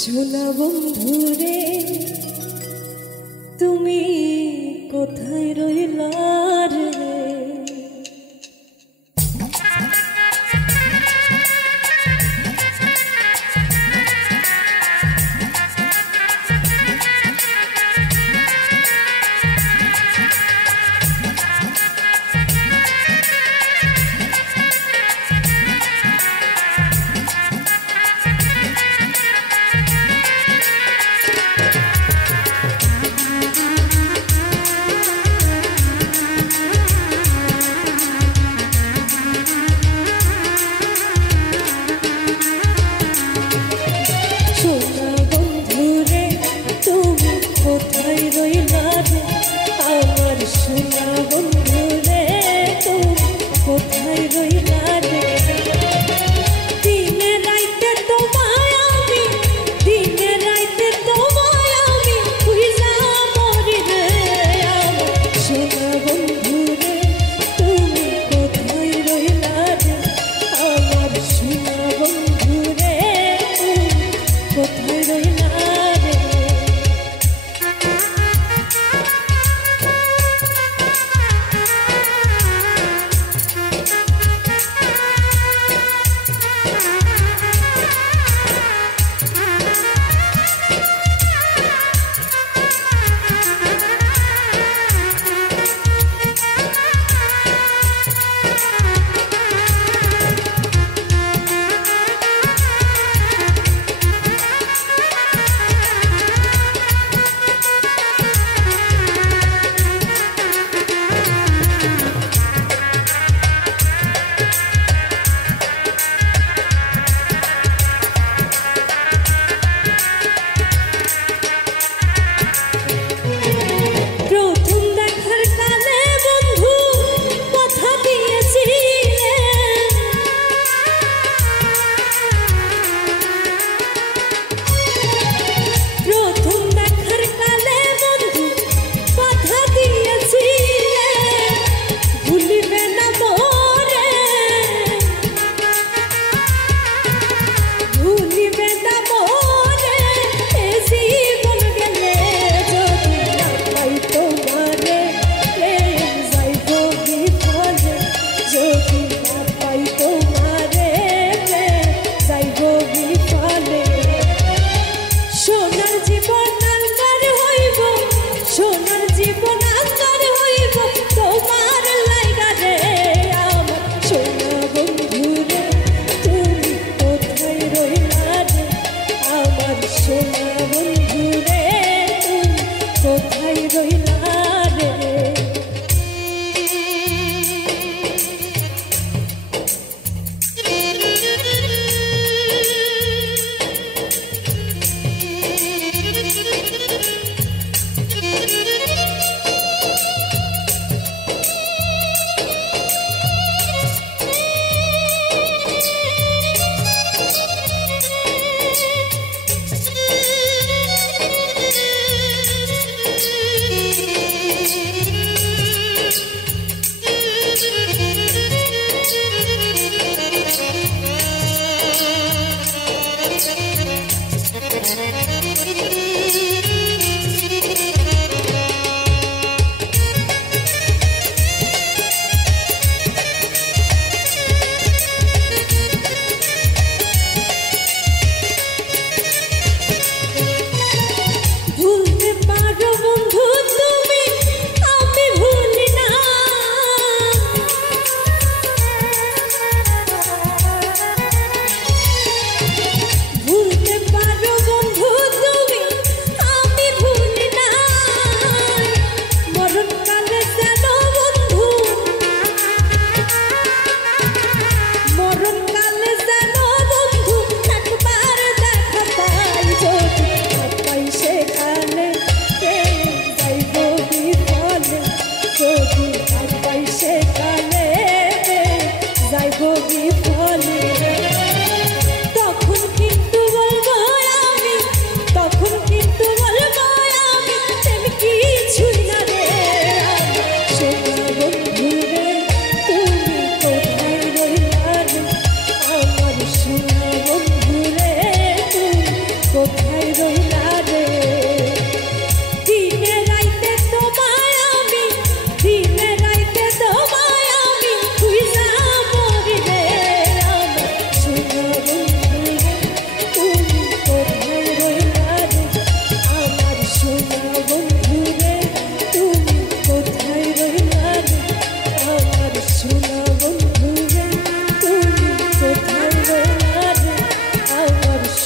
সোনা বন্ধুরে তুমি কোথায় রইলা রে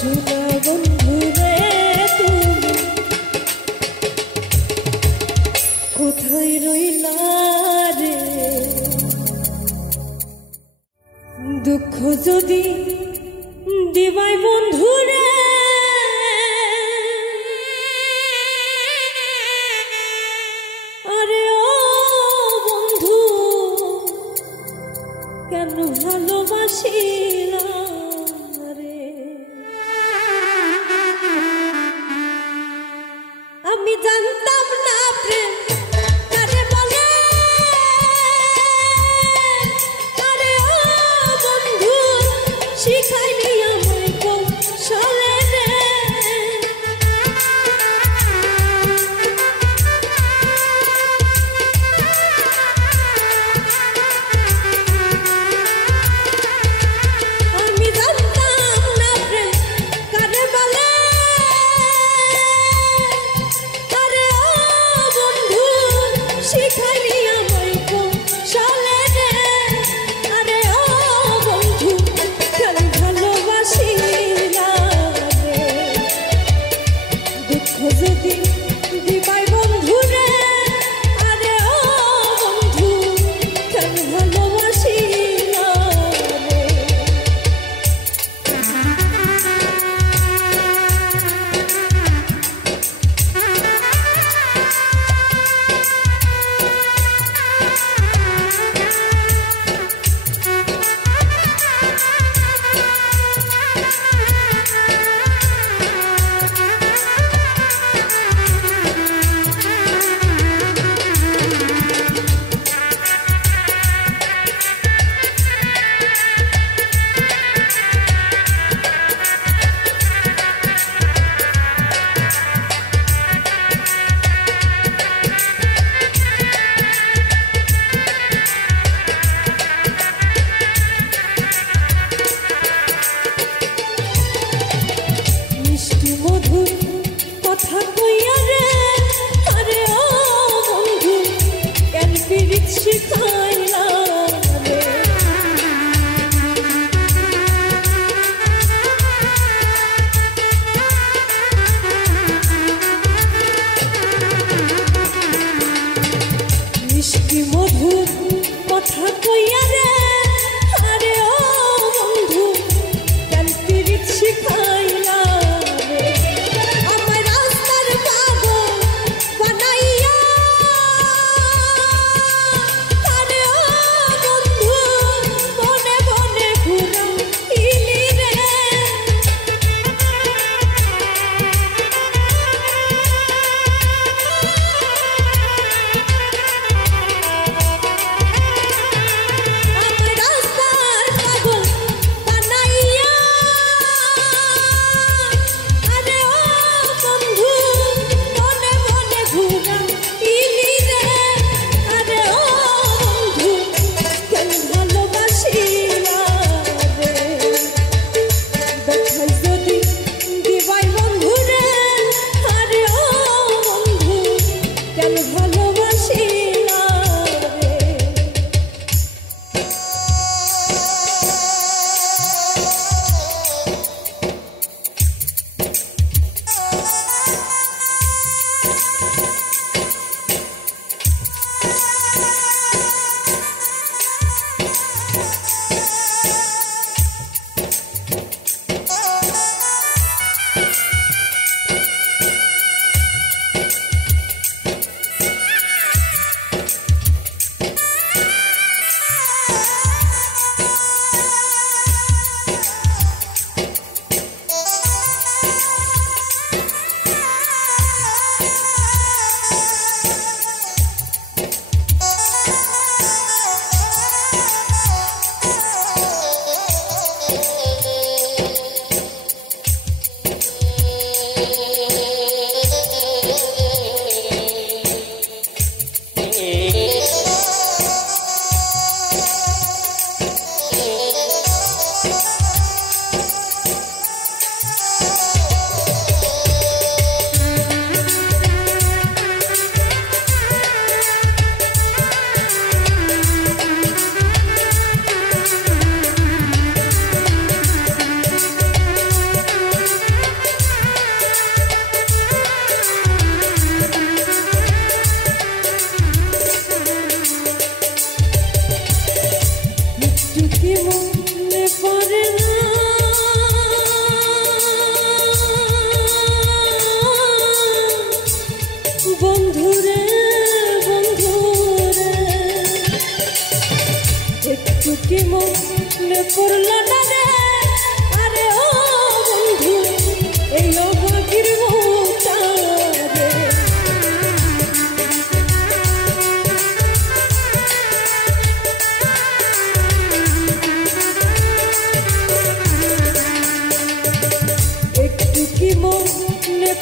সোনা বন্ধু রে তুমি কোথায় রইলা রে দুঃখ যদি দিবাই বন্ধু রে আরে ও বন্ধু কেন ভালোবাসিলা রে আমি জানতাম না প্রেম কারে বলে আরে ও বন্ধু শিখাইলি আমায় কৌশলে রে আমি জানতাম না প্রেম কারে বলে আরে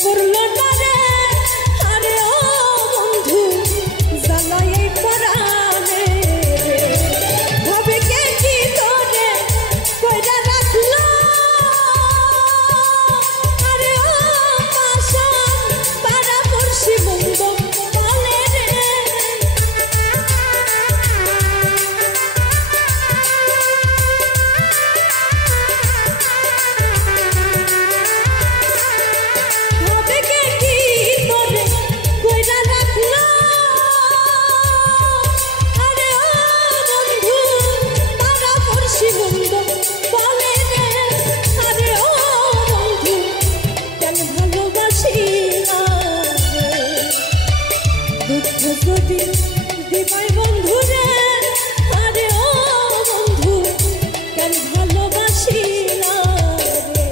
করলো না রে আরে ও বন্ধু জ্বালায় পরাণে ভাবে কে কি তোরে কইরা রাখলো আরে ও পাশান পাড়া পড়শি বন্ধু বলে রে ভাবে কে কি তোরে কইরা রাখলো আরে ও বন্ধু পাড়া পড়শি বন্ধু বলে রে আরে ও বন্ধু কেন ভালোবাসি না দুঃখ যদি দিবাই বন্ধু রে আরে ও বন্ধু কেন ভালোবাসি না রে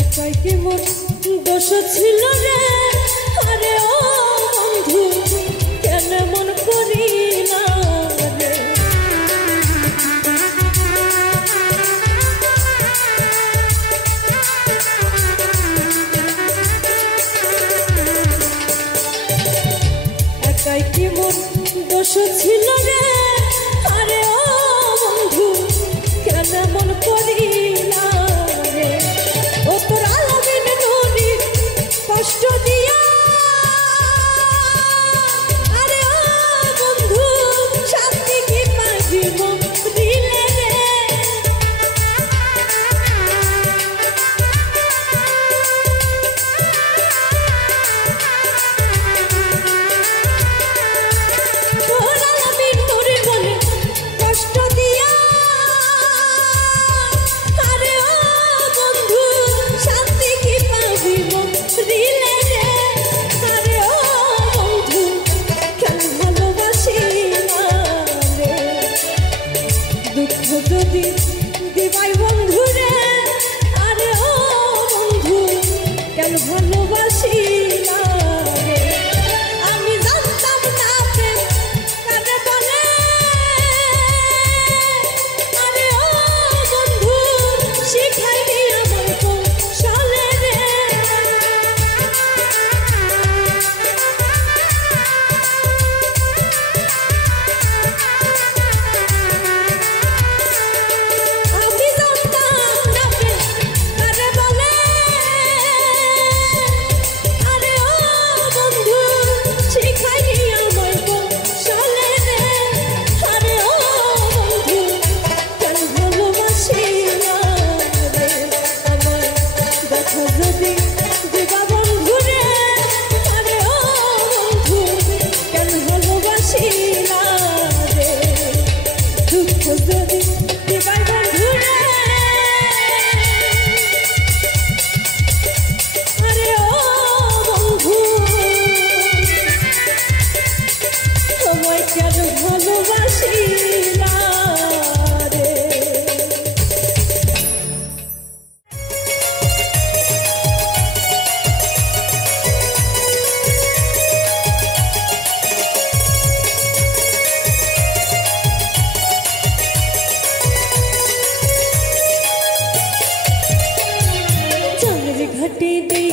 একাই কি মোর দোষ ছিল রে আরে ও বন্ধু কেন মন করিলা রে একাই কি মোর দোষ ছিল রে আরে ও বন্ধু কেন মন করিলা রে ও তোর আলমিন নদী কষ্ট দিয়া আরে ও বন্ধু শান্তি কি পাইব দিলে রে তোর আলমিন নদী বলে কষ্ট দিয়া আরে ও বন্ধু শান্তি কি পাইব দিলে রে আরে ও বন্ধু কেন ভালোবাসি না রে দুঃখ যদি দিবাই বন্ধু রে আরে ও বন্ধু কেন ভালোবাসি না রে আমি জানতাম না প্রেম কারে বলে আরে ও বন্ধু শিখাইলি আমার কৌশলে রে আমি জানতাম না প্রেম কারে বলে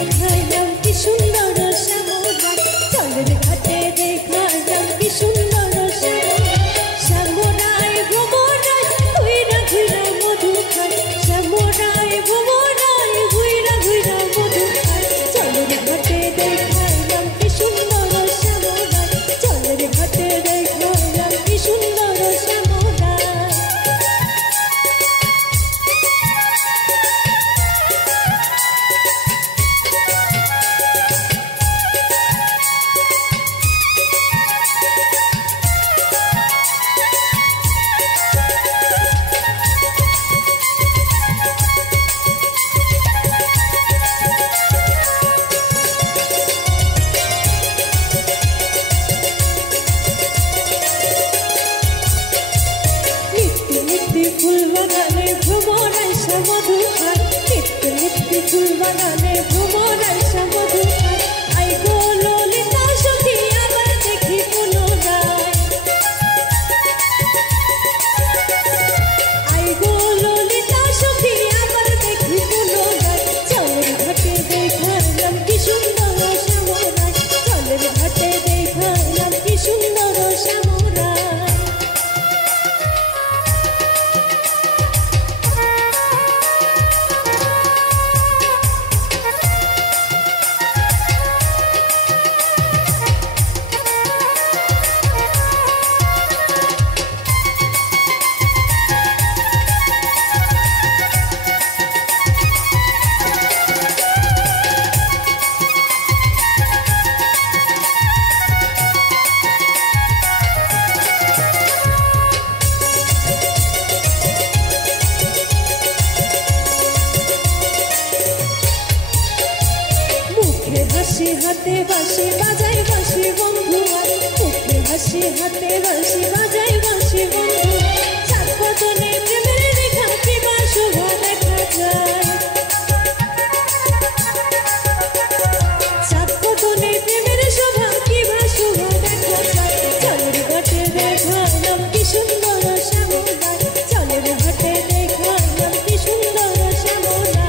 দেখাইলাম কি সুন্দর শ্যামরা চলের ঘাটে দেখাইলাম কি সুন্দর শ্যামরায় ভ্রমরায় ঘুইরা ঘুইরা মধু খায় শ্যামরায় ভ্রমরায় ঘুইরা ঘুইরা মধু খায় চলের ঘাটে দেখাইলাম কি সুন্দর শ্যামরায় চলের ঘাটে দেখাইলাম কি সুন্দর শ্যামরায় ফুল বাগানে ভ্রমরাই মধু খায় নিত্য নিত্য ফুল বাগানে ভ্রমরাই মধু খায় আই গো ললিতা সখী আবার দেখি পুনরায় আই গো ললিতা সখী আবার দেখি পুনরায় চলের ঘাটে দেখাইলাম কি সুন্দর শ্যামরায় চলের ঘাটে দেখাইলাম কি সুন্দর শ্যামরায় হাসি হাতে বাঁশি বাজাই বাঁশি বন্ধু মুখে হাসি হাতে বাঁশি বাজাই বাঁশি বন্ধু সাত বদনে প্রেমের রেখা কিবা শোভা দেখা যায় সাত বদনে প্রেমের শোভা কিবা শোভা দেখা যায় চলের ঘাটে দেখাইলাম কি সুন্দর শ্যামরায় চলের ঘাটে দেখাইলাম কি সুন্দর শ্যামরায়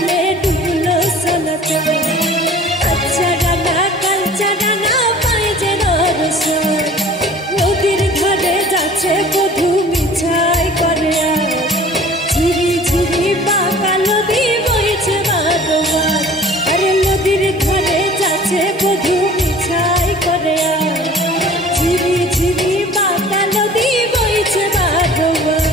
तले डुबलो सोनाता अच्छा डाना कांचा डाना पाए जे नरसर नदीर धारे जाচ্ছে বধূ মিছাই করে ঝিরি ঝিরি বাঁকা নদী বইছে বারবার আরে নদীর ধারে যাচ্ছে বধূ মিছাই করে ঝিরি ঝিরি বাঁকা নদী বইছে বারবার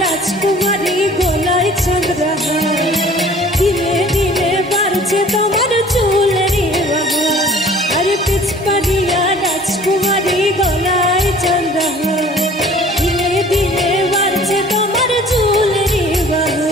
राजकुमारी गोलाई चंद्रहार दिने दिने बारছে তোমার চুলেরই বাহার আরে পিছপাড়িয়া রাজকুমারী গোলাই চন্দ্রহার দিনে দিনে বারছে তোমার চুলেরই বাহার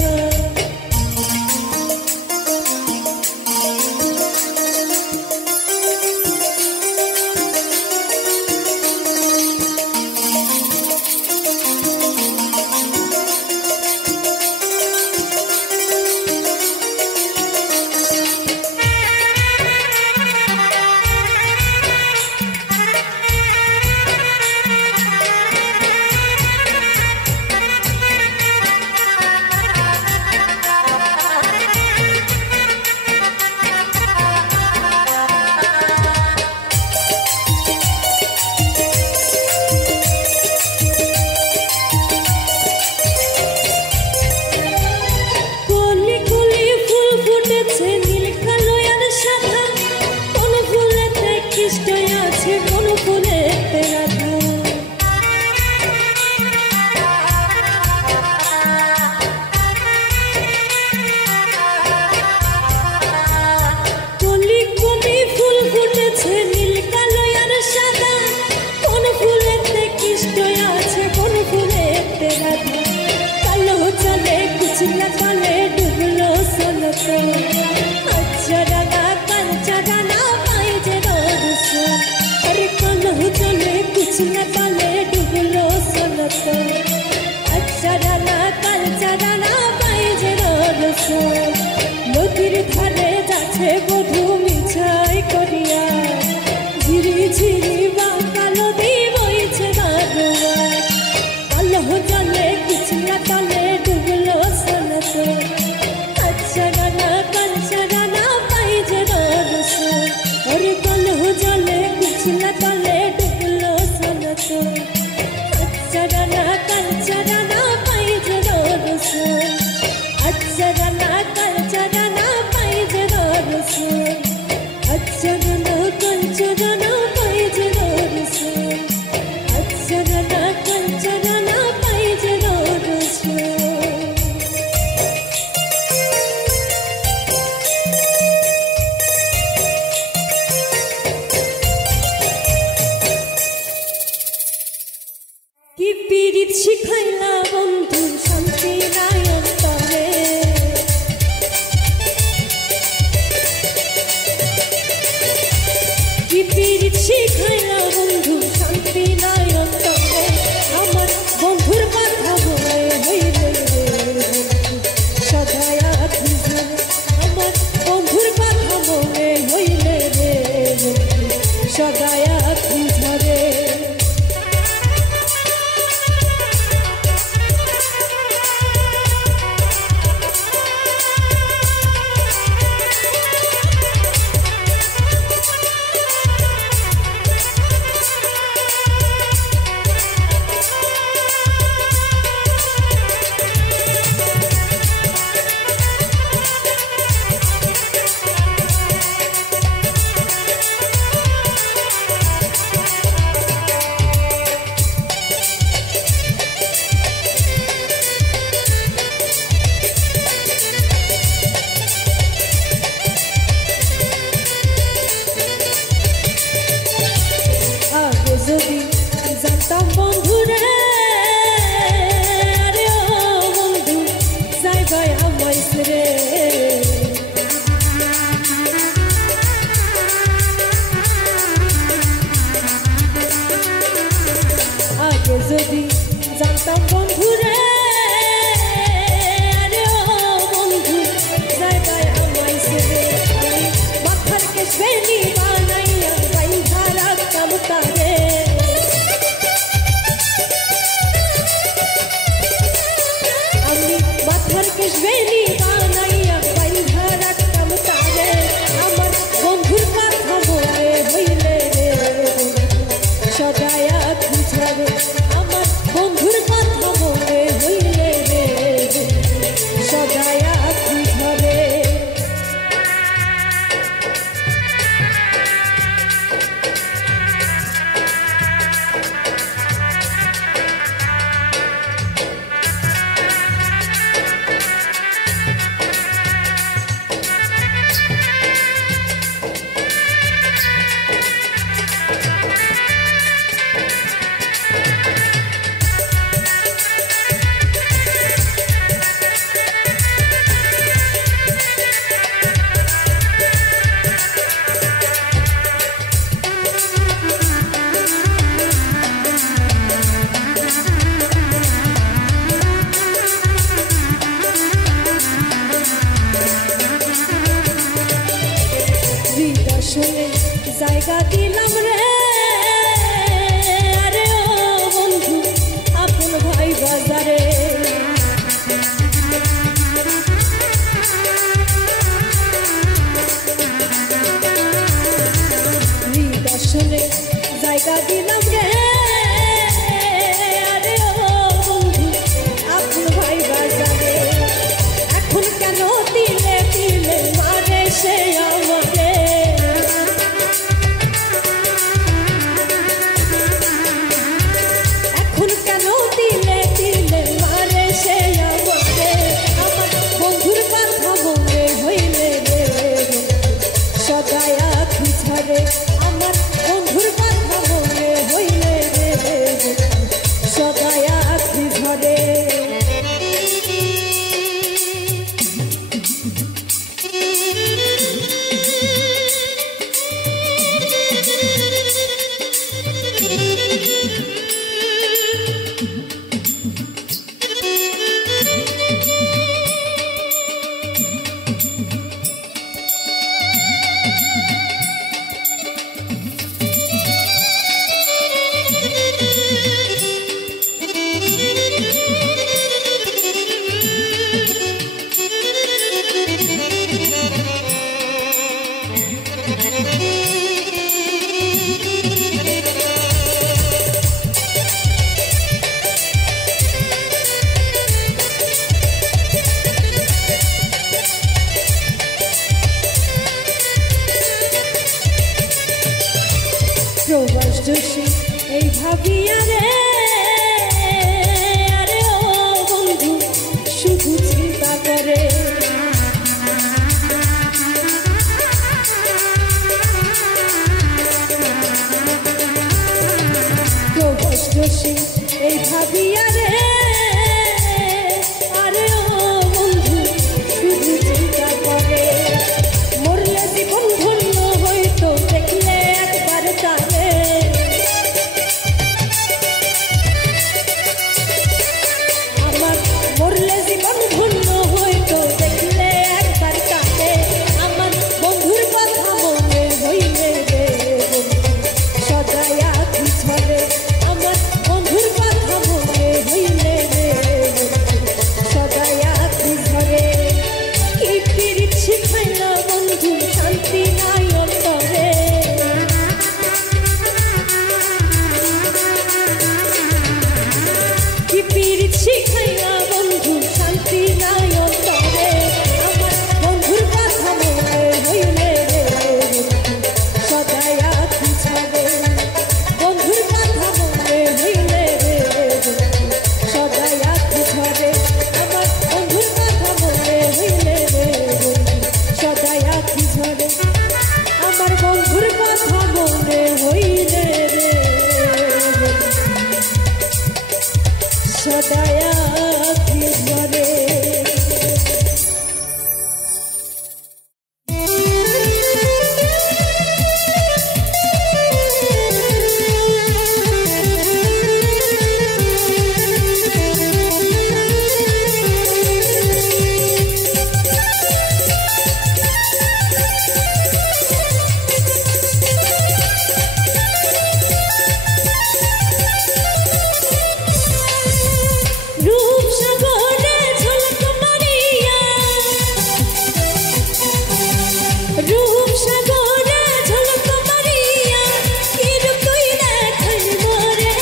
নদীর ধারে যাচ্ছে বধূ মিছাই করিয়া ঝিরি ঝিরি বাঁকা নদী বইছে বারবার কালো জলে পিছলা তলে ডুবলো সনত আচ্ছা রানা কাঞ্চা রানা পাই যে রস ওরে কালো জলে পিছলা তলে ডুবলো সনত আচ্ছা রানা না কাঞ্চনা না পাই যে রোজ কি পীড়িত শিখাইলা বন্ধু শান্তি নাই অন্তরে কি পীড়িত শিখাইলা বন্ধু শান্তি নাই অন্তরে আমার বন্ধুর কথা বলে হইলে সদায় আখি ঝরে আমার বন্ধুর কথা বলে হইলে রে সদায় আখি ঝরে যদি জানতাম বন্ধুরে আরে ও বন্ধু জায়গায় আমাইস রে আগে যদি জানতাম বন্ধুরে আরে ও বন্ধু জায়গায় আমাইস রে মাথার কেশবেনি বানাইয়া বাইন্ধা রাখতাম তারে কেশবেনি বানাইয়া বাইন্ধা রাখতাম তারে আমার বন্ধুর কথা বলে হইলে রে সদায় আখি ঝরে আমার বন্ধুর কথা বলে হইলে রে সদায় আখি ঝরে শুনে জায়গা দিলাম রে আরে ও বন্ধু আপন ভাই বাজারে শুনে জায়গা দিলাম রে আরে ও বন্ধু আপন ভাই বাজারে এখন কেন দিলে দিলে মারে সে আমাকে আমার বন্ধুর কথা বলে হইলে রে সদায় আখি ঝরে প্রবাস যোশী এই ভাবিয়া রে জোশে এই ভাবিয়া রে আরে ও বন্ধু শুধু চিন্তা করে মরলে জীবন ধন্য হইতো দেখলে একবার তারে আমার মরলে জীবন ধন্য হইতো দেখলে একবার তারে আমার বন্ধুর কথা মনে হইলে রে সদাই আঁখি ঝরে আমার বন্ধুর কথা মনে হইলে রে সদাই আঁখি ঝরে কি পিরিত শিখাইলা বন্ধু শান্তি নাই অন্তরে কি পিরিত শিখাইলা বন্ধু শান্তি নাই অন্তরে আমার বন্ধুর কথা মনে হইলে রে সদাই আঁখি ঝরে বন্ধুর কথা মনে হইলে রে সদাই আঁখি ঝরে আমার বন্ধুর কথা মনে হইলে রে সদাই আঁখি ঝরে আমার বন্ধুর কথা মনে হইলে রে সদাই আঁখি ঝরে রূপসাগরে ঝলক মারিয়া রূপসাগরে ঝলক মারিয়া কিরূপ তুই দেখাই মোরে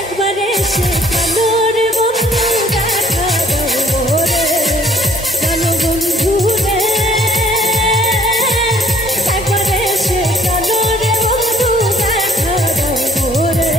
একবারে সে কালোর বন্ধু দেখা দাও মোরে কালো বন্ধু রে একবারে সে কালোর বন্ধু দেখা দাও মোরে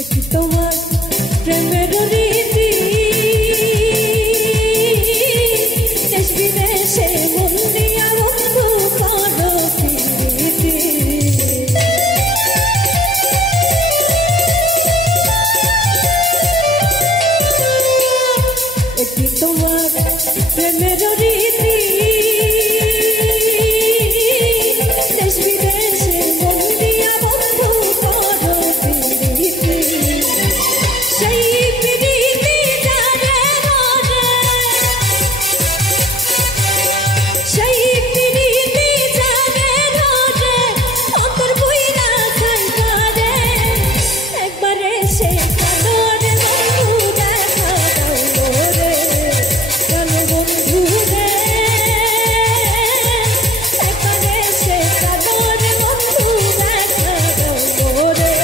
এটি তোমার প্রেমের রীতি দেশ বিদেশে মন দিয়া বন্ধু করো প্রীতি এটি তোমার প্রেমের রীতি দেশ বিদেশে মন দিয়া বন্ধু করো প্রীতি সেই প্রীতি জানে মনে সেই প্রীতি জানে মনে অন্তর বুইরা যাই করে একবারে সে কালোর বন্ধু দেখা দাও মোরে কালো বন্ধু রে একবারে সে কালোর বন্ধু দেখা দাও মোরে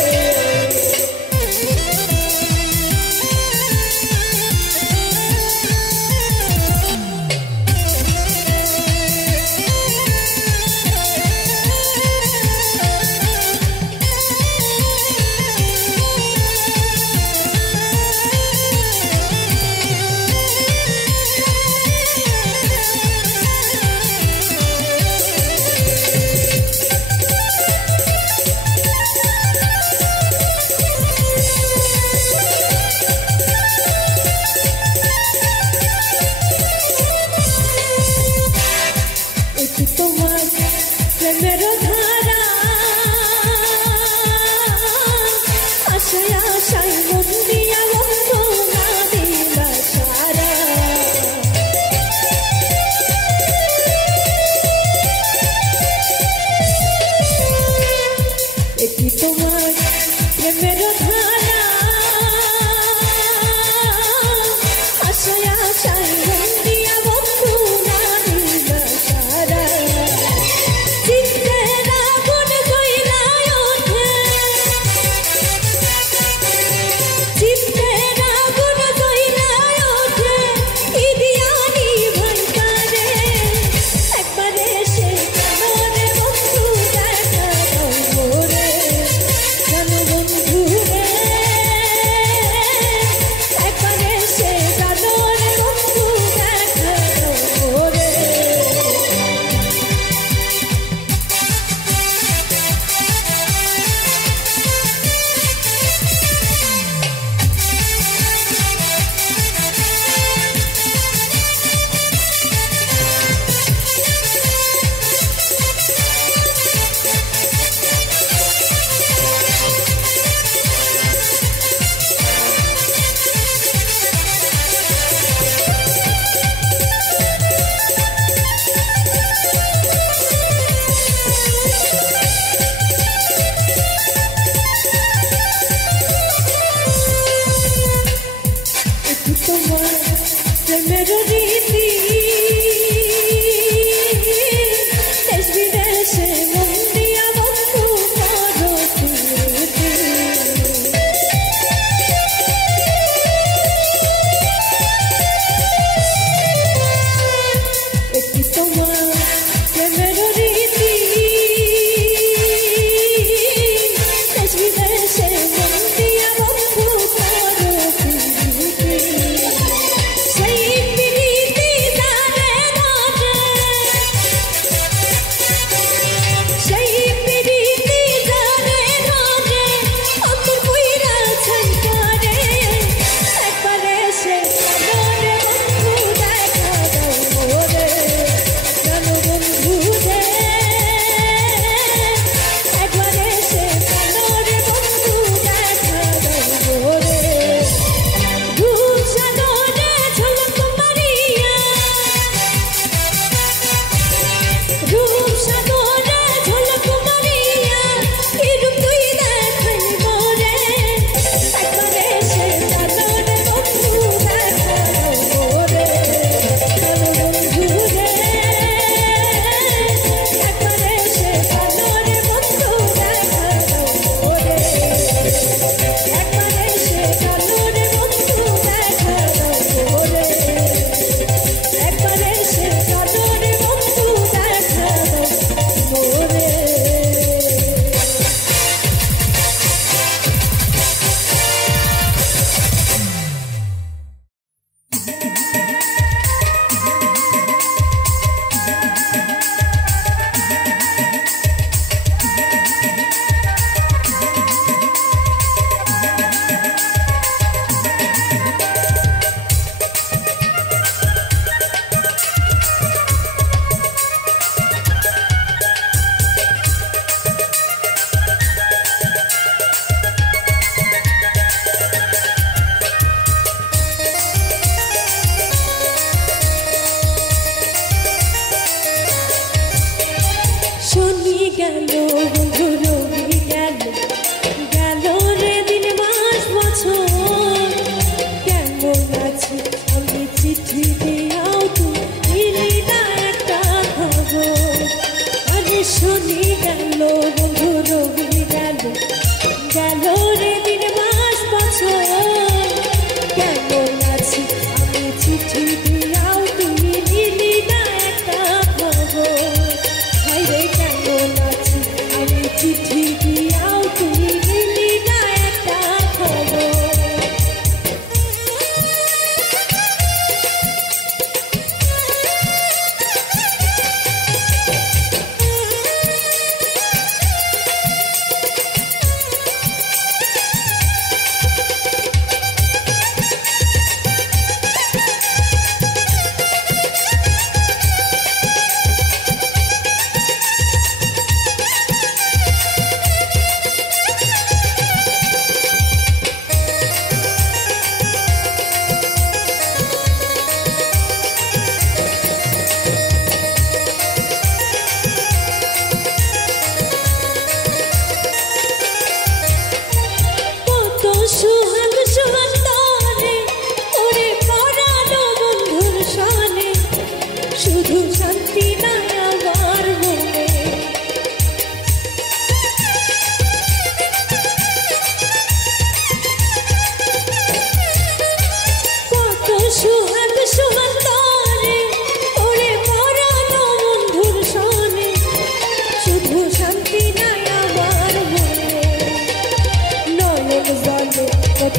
এটি তোমার প্রেমের ধারা আশায় আশায় মন দিয়া বন্ধু না দিলা সারা এটি তোমার প্রেমের ধারা আশায় আশায় মন দিয়া বন্ধু না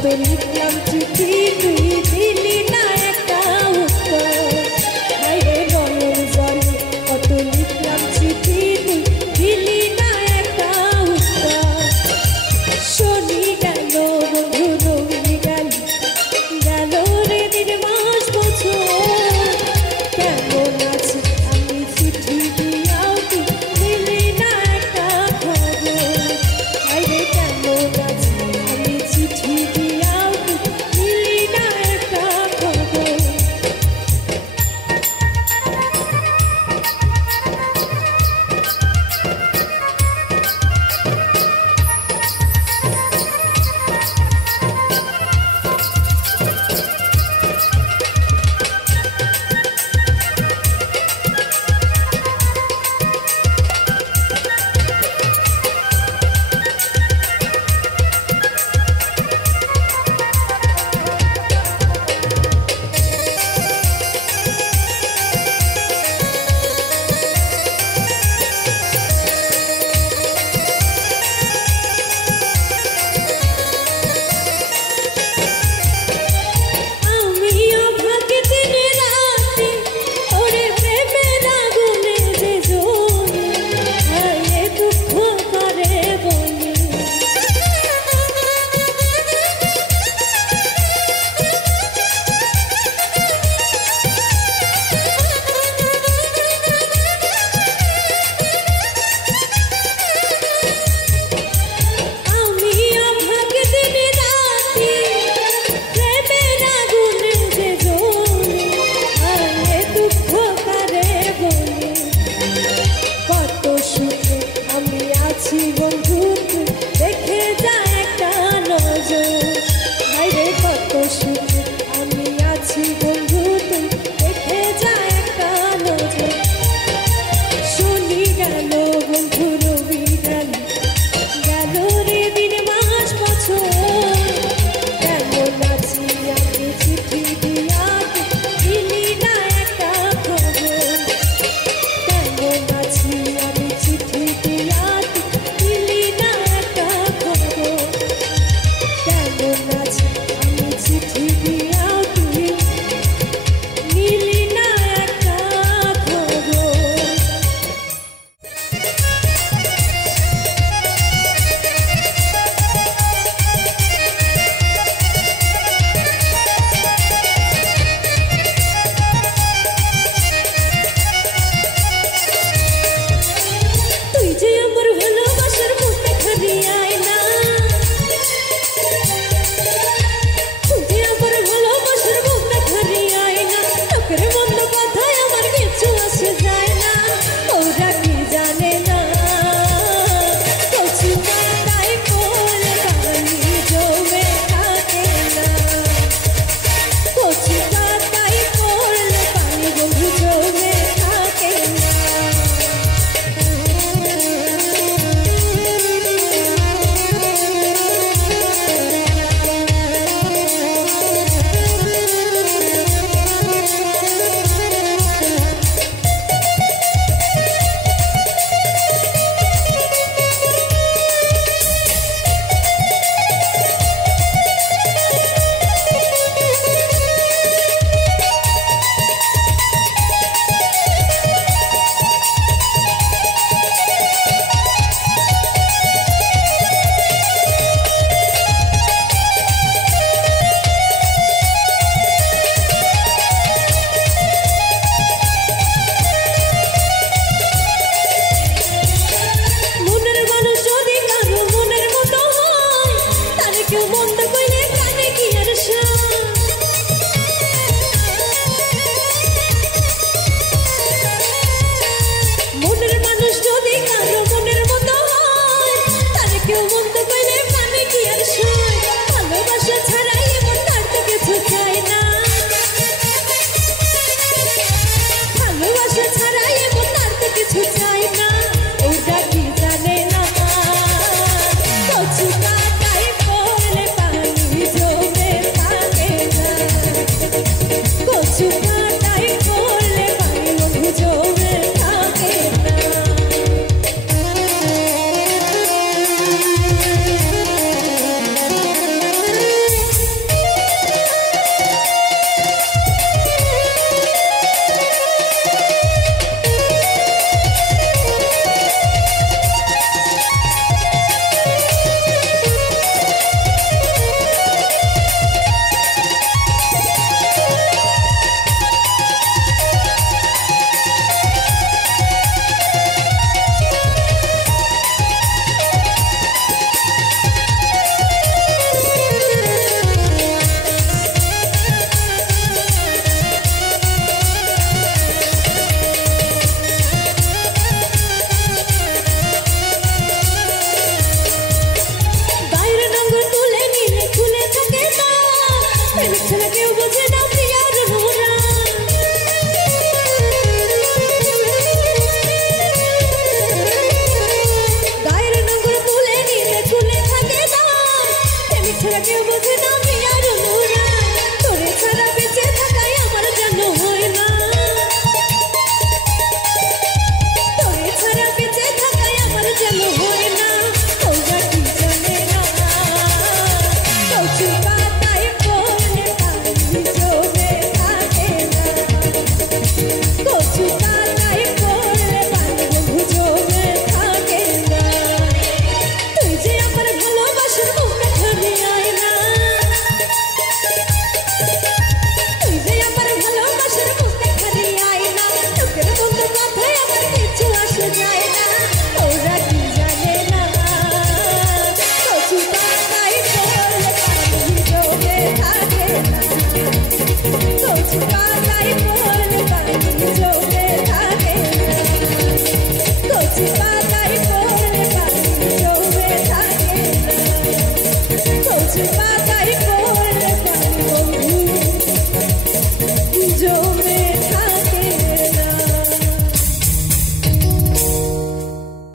Kau lihat yang cici